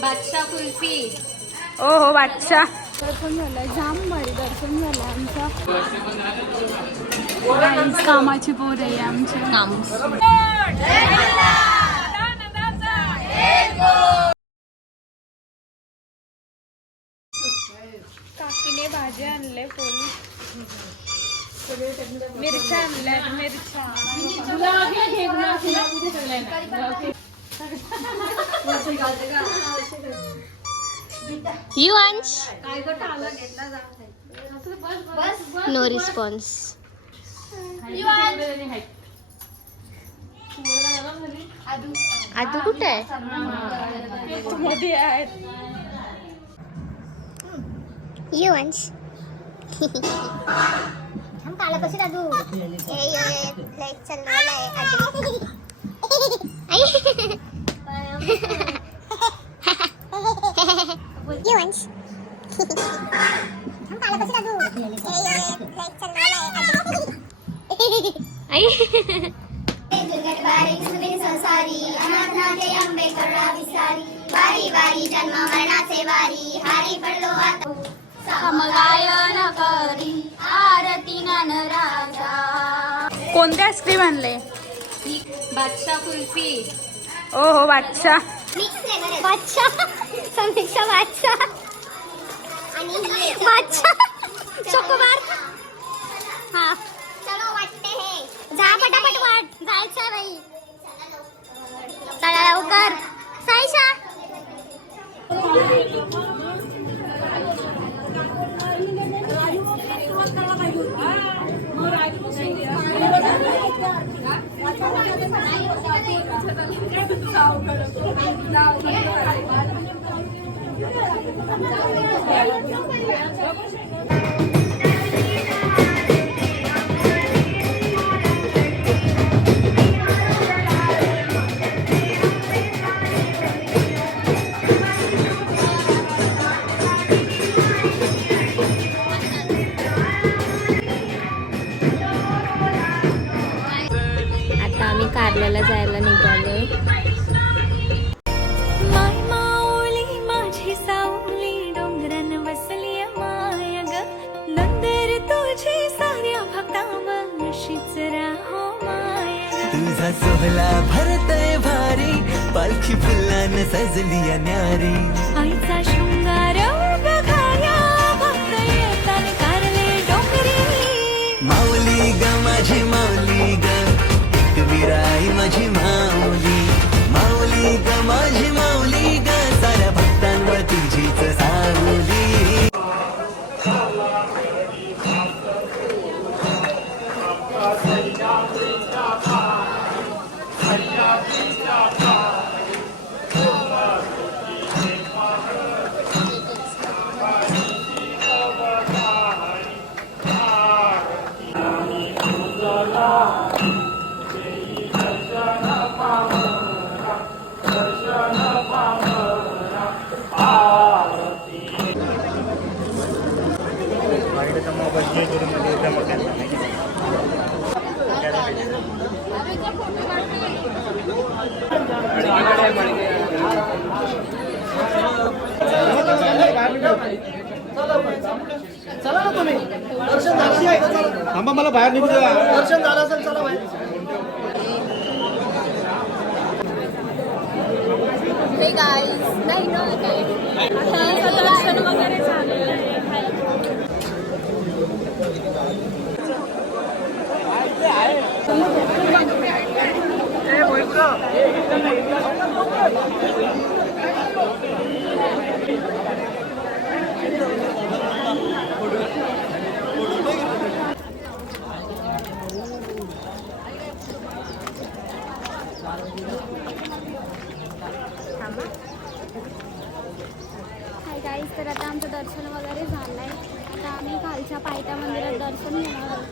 बादशाह कुल्फी। ओ हो बादशाह। दर्शन झालंय, जाम भारी दर्शन झालं आमचं. कामाची पोर आहे आमची. काकीने भाजी आणले पोळी, मिरच्या आणल्या, मिरच्या. Yuvansh no response. आदू कुठे आहे? मध्ये आहेत. युवांश हम काला कशी दादू लाईक चाललेला आहे आदू. युवांश हम काला कशी दादू लाईक चाललेला आहे आदू. दुर्गट बारी सुबिन संसारी अनाथनाथे अंबे करुणा विसारी. वारी वारी जन्म मरणाचे वारी हारी पडलो आता समगायन करी आरती ननराजा. कोणते आईस्क्रीम आणले? बादशाह कुल्फी. ओ हो बादशाह. बादशाह समीक्षा बादशाह आणि बादशाह चोकोबार. हा चलो वाटते हे जा पटापट वाट जायचं बाई. चला लवकर साईशा. आता आम्ही कारल्याला जायला निघालोय. माय माऊली माझी सावली डोंगरान बसली माय ग. नंतर तुझी साऱ्या भक्तावर अशीच राहो माय ग. तुझा सोहळा भरतय भारी पालखी फुलान सजली न्यारी. आईचा शृंगार बघाया भक्त येतात कारले डोंगरी. माऊली ग माझी माऊली ग एक विराई माझी माऊली. माऊली ग माझी माऊली ग साऱ्या भक्तांवर तुझीच सावली. चला ना तुम्ही दर्शन झालं. थांबा मला बाहेर निघू द्या. दर्शन झालं असेल चला बाहेर. दर्शन वगैरे झालेलं आहे. हाय गाईज, तर आता आमचं दर्शन वगैरे झालं आहे. आता आम्ही खालच्या पायथा मंदिरात दर्शन घेणार आहोत.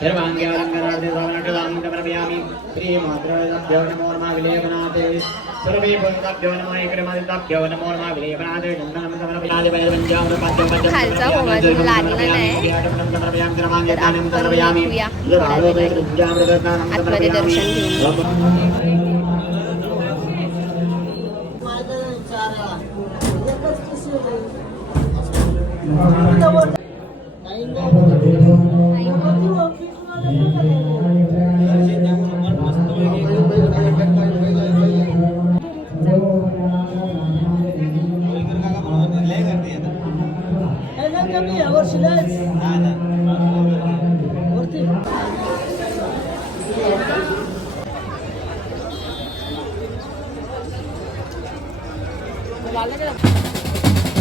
सर्वाङ्ग्यालङ्करार्थे सर्वनटदानं समर्पयामि श्रीमातृभ्यो नमो नमः विलेपनाथे सर्वे भक्ताभ्यो नमः एकरमादिताभ्यो नमो नमः विलेपनाथे नन्दनं समर्पयामि वैरवञ्जामृतपाद्यं पद्यं खालचा मोबाईल लागला नाही. समर्पयामि सर्वाङ्ग्यादानं समर्पयामि आतमध्ये दर्शन घेऊन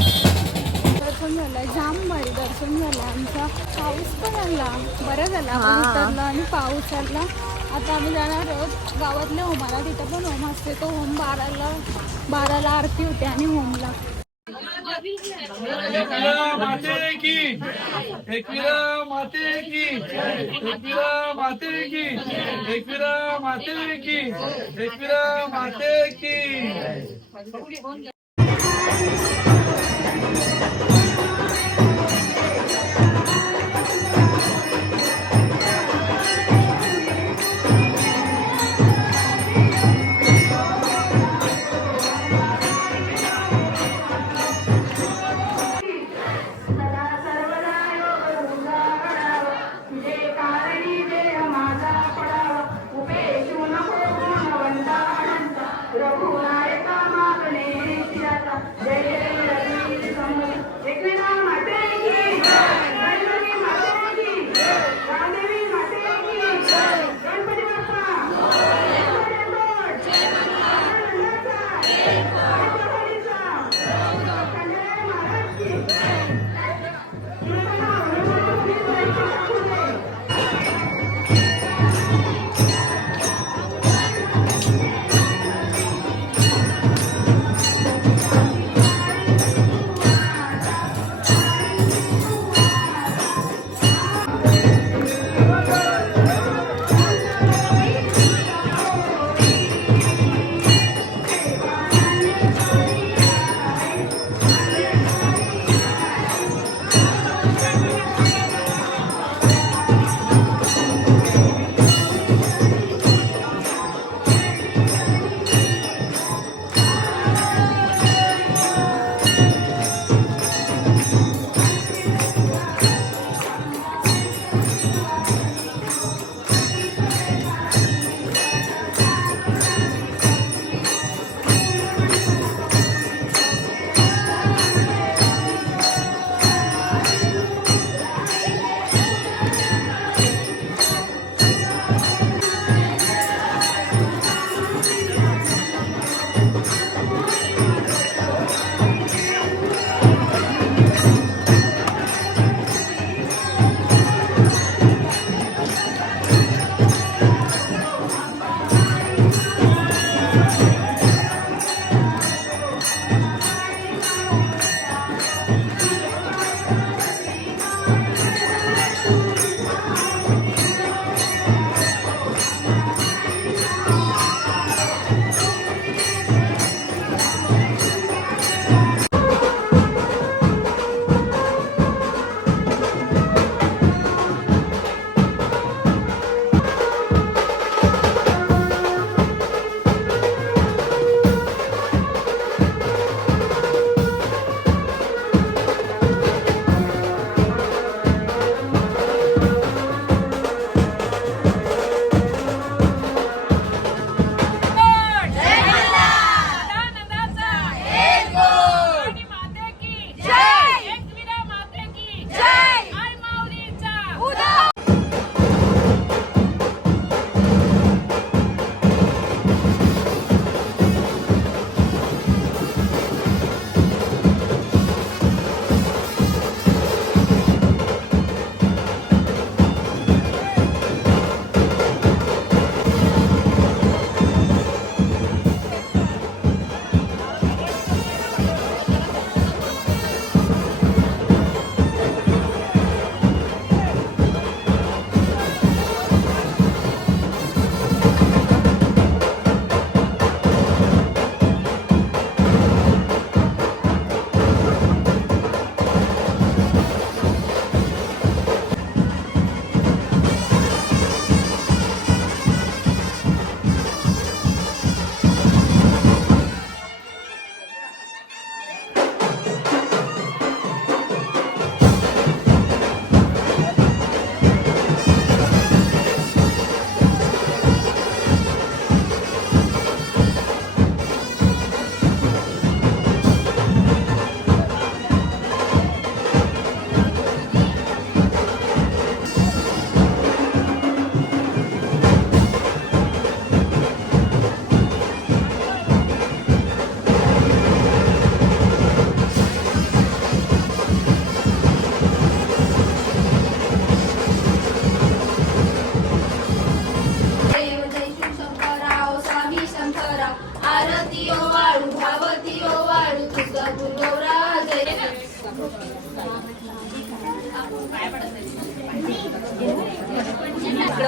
दर्शन झालं. जाम भारी दर्शन झालं आमचा. पाऊस पण आला, बरं झालं आपण उतरलं आणि पाऊस आला. आता आम्ही जाणार आहोत गावातल्या होमाला. तिथं पण होम असते. तो होम 12ला आरती होते आणि होमला माते की एकविरा माते की एकविरा माते की एकविरा माते की एकविरा माते की.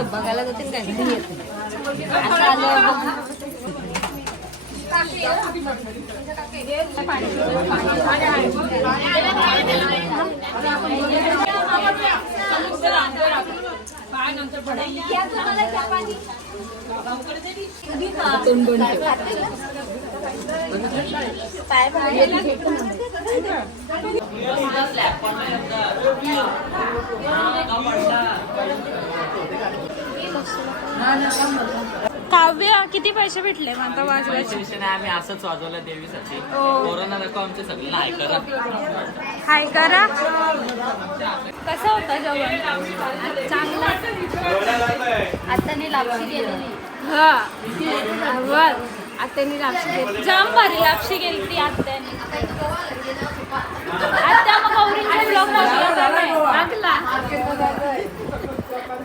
बघायला जातील काय असं आलं काव्य किती पैसे भेटले आता वाजवायचे आम्ही असंच वाजवलं देवीसाठी कोरोना नको आमच्या सगळ्यांना हाय करा हाय करा कसं होतं जेवण चांगला आत्ताने लापशी गेलेली हा आत्याने लापशी गेली जाम भारी लापशी गेली ती आत्याने आत्या मग गौरींचा ब्लॉग लागला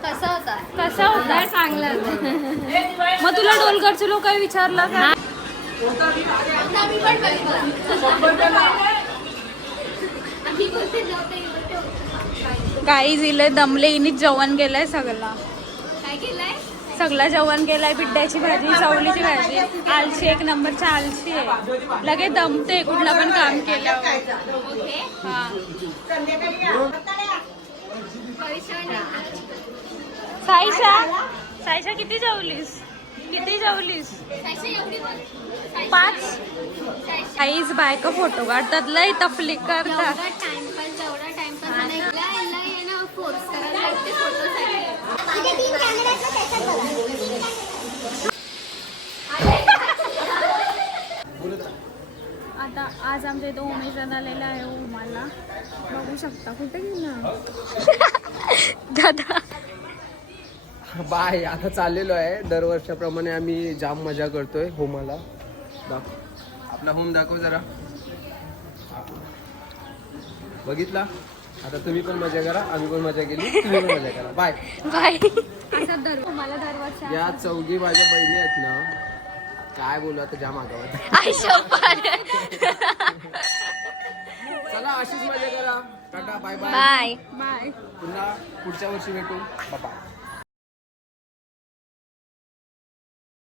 कसा होता चांगला मग तुला डोलगडचे लोक विचारलं का काही इले दमले इनीच जेवण गेलंय सगळं काय केलंय सगळं जेवण केलंय बिड्ड्याची भाजी चवलीची भाजी आलशी एक नंबरची आलशी आहे लगे दमते कुठलं पण काम केलं हा साईशा किती जेवलीस 5 आईच बायका फोटो काढतात लय तफलीक करतात जेवढा टाइमपास नाही ना फोर्स करायला लागते फोटोसाठी इथे 3 कॅमेरे आहेत ना, त्याच्यात बघा. आता आज आमच्या इथं उमेश आलेला आहे उमाला बघू शकता कुठे गेला दादा बाय आता चाललेलो आहे दरवर्षाप्रमाणे आम्ही जाम मजा करतोय होमाला आपला होम दाखव जरा बघितला आता तुम्ही पण मजा करा आम्ही पण मजा केली तुम्ही पण मजा करा बाय बाय असं मला दरवर्षी या चौघी माझ्या बहिणी आहेत ना काय बोलू आता जाम आगावात चला अशीच मजा करा tata bye bye bye bye पुन्हा पुढच्या वर्षी भेटू बाय